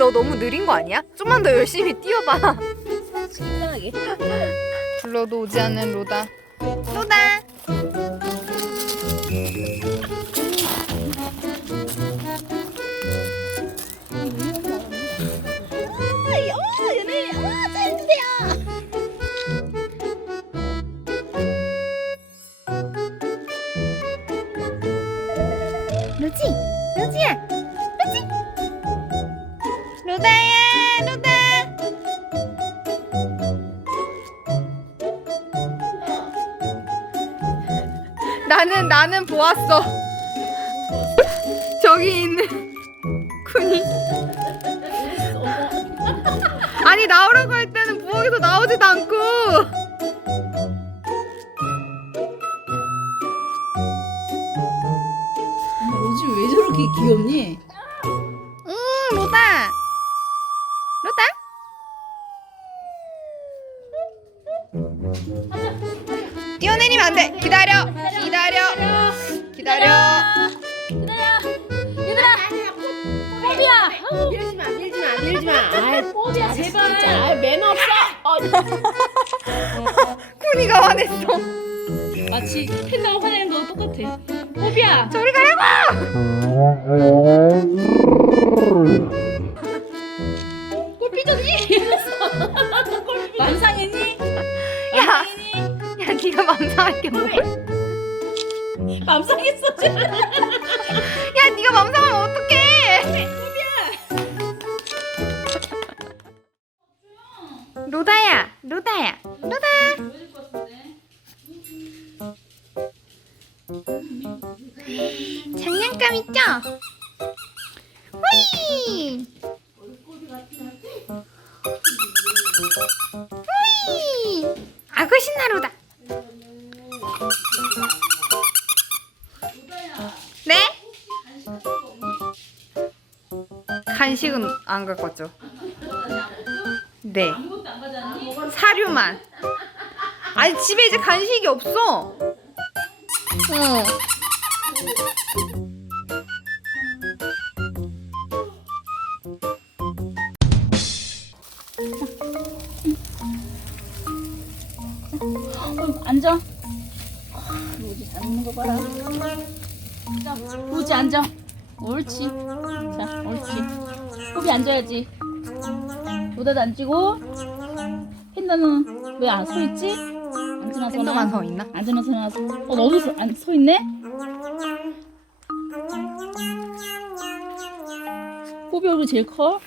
너 너무 느린 거 아니야? 좀만 더 열심히 뛰어봐. 신나게. 불러도 오지 않는 로다. 로다. 루지, 나는 나는 보았어. 저기 있는 쿤이. 아니 나오라고 할 때는 부엌에서 나오지도 않고. 요즘 왜 저렇게 귀엽니? 응, 로다. 로다. 뛰어내리면 안 돼. 기다려. 기다려. 기다려. 뽀비야. 밀지 마, 밀지 마, 밀지 마. 아, 뽀비야 제발. 진짜 아, 매너 없어. 어, 쿤이가 화냈어. 마치 팬다고 화내는 거 똑같아. 뽀비야. 저리 가라고. 네가 맘상할 게 뭐야? 맘상했어. 야, 네가 맘상하면 어떡해? 로다야, 로다야, 로다. 장난감 있죠? 호이! 호이! 아구 신나 로다. 간식은 안 갖고 왔죠. 네. 사료만. 아니 집에 이제 간식이 없어. 어. 어, 앉아. 로지 잘 먹는 거 봐라. 자, 로지 앉아. 옳지. 자, 호비 앉아야지. 로다도 앉고. 팬다는 왜 안 서 있지? 팬더만 서나. 서 있나? 앉으나 서나. 어, 너도 서, 안, 서 있네? 호비 얼굴 제일 커.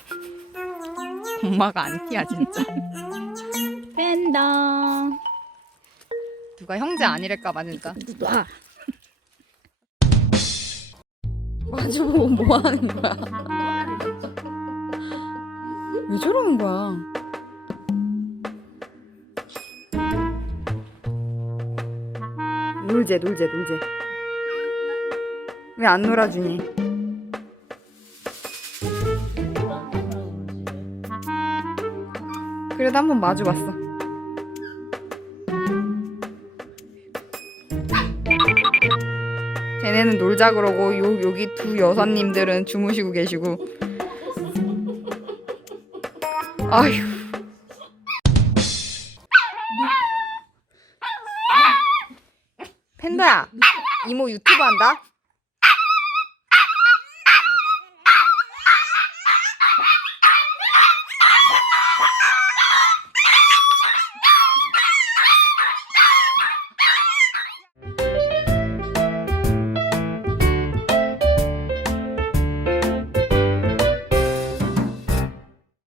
엄마가 안티야 진짜. 팬다. 누가 형제 아니랄까봐 진짜. 놔. 마주보고 뭐 하는 거야? 왜 저러는 거야? 놀재 놀재 놀재 왜 안 놀아주니? 그래도 한번 마주봤어 쟤네는 놀자 그러고 요, 여기 두 여사님들은 주무시고 계시고 아휴. 팬더야 이모 유튜브 한다